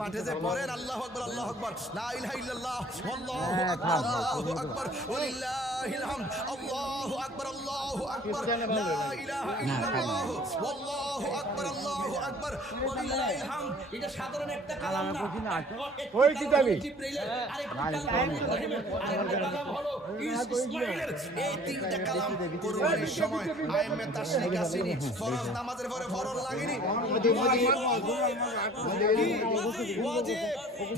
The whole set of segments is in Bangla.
মাঠে যে পড়েন আল্লাহু আকবার লা ইলাহা ইল্লাল্লাহ আল্লাহু আকবার ওয়ালিল্লাহিল হামদ আল্লাহু আকবার লা ইলাহা ইল্লাল্লাহ আল্লাহু আকবার ওয়ালিল্লাহিল হামদ। এটা সাধারণ একটা কালাম না, ওই কিতাবি জিবরাইলের আরেকটা কালাম ইব্রাহিমের আরেকটা কালাম হলো ইসমাঈলের। এই তিনটা কালাম কুরবানির সময় আইমে তাশরিক আসেনি, ফরজ নামাজের পরে ফরজ লাগেনি। ওয়াজিব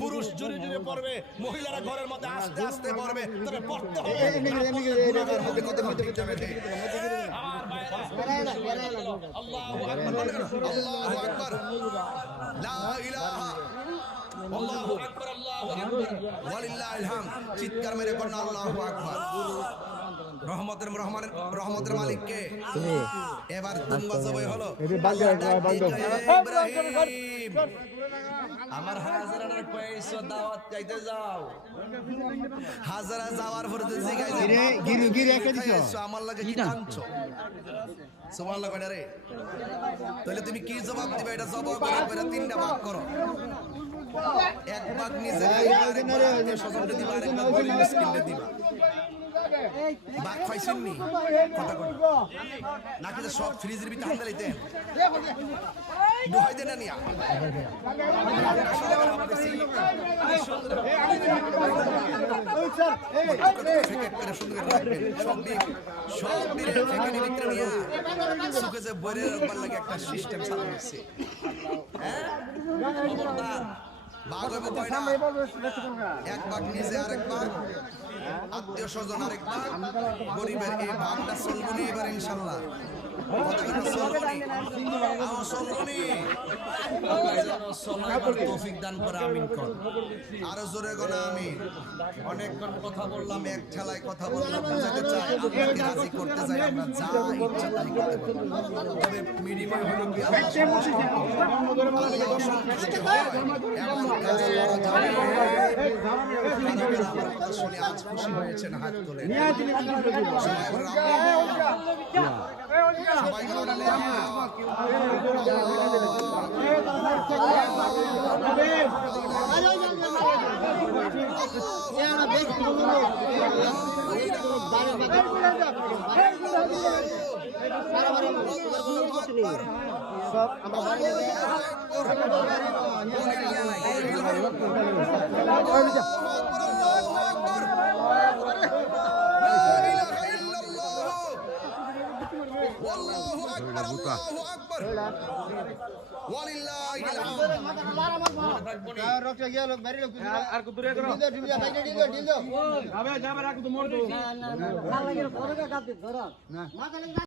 পুরুষ জোরে জোরে পড়বে, মহিলারা ঘরের মধ্যে আস্তে আস্তে পড়বে, তবে পড়তে হবে। গুনাহগার হবে কত মধ্যে যাবে। আমার ভাইরা আল্লাহু আকবার, আল্লাহু আকবার লা ইলাহা আল্লাহু আকবার ওয়ালিল্লাহিল হামদ। চিৎকার মেরে পড়ুন আল্লাহু আকবার। রহমতের মালিক কে? এবার দুম্বা জবাই হলো ইব্রাহিম। আমার হাজারার পয়সা দাওয়াত চাইতে যাও, হাজারা যাওয়ার পরে জিগাইছে গিরি একা দিছো আমার লাগে কি টানছো? সুবহানাল্লাহ কইরা রে। তাহলে তুমি কি জবাব দিবে? এটা জবাব করে তিনটা ভাগ করো। এক ভাগ নিজে সজনকে দিবা, আরেক ভাগ গরিব মিসকিনকে দিবা। ভাগ পাইছেননি কথা কই নাকি? তো সব ফ্রিজের ভিতরে আনতে লইতেন দোহাই দেন না নিয়া একটা সিস্টেম চালু হচ্ছে। এক ভাগ নিজে, আরেক ভাগ আত্মীয় স্বজন, আরেক ভাগ গরিবের। এই ভাগটা চলবো নি এবার ইনশাল্লাহ? তৌফিক দান করে আমিন কর। আরো জোরে গো না আমিন। অনেকক্ষণ কথা বললাম, এক ঠেলায় কথা বললাম, বুঝাতে চাই আল্লাহকে রাজি করতে চাই, আমরা যা ইচ্ছা তাই করতে পারি। তবে মিনিমাম হলো কি আল্লাহ সন্তুষ্ট হয় এমন কাজ করা যাবে। আমার কথা শুনে আজ খুশি হয়েছেন, হাত তোলেন সবাই বলেন সব আমরা আর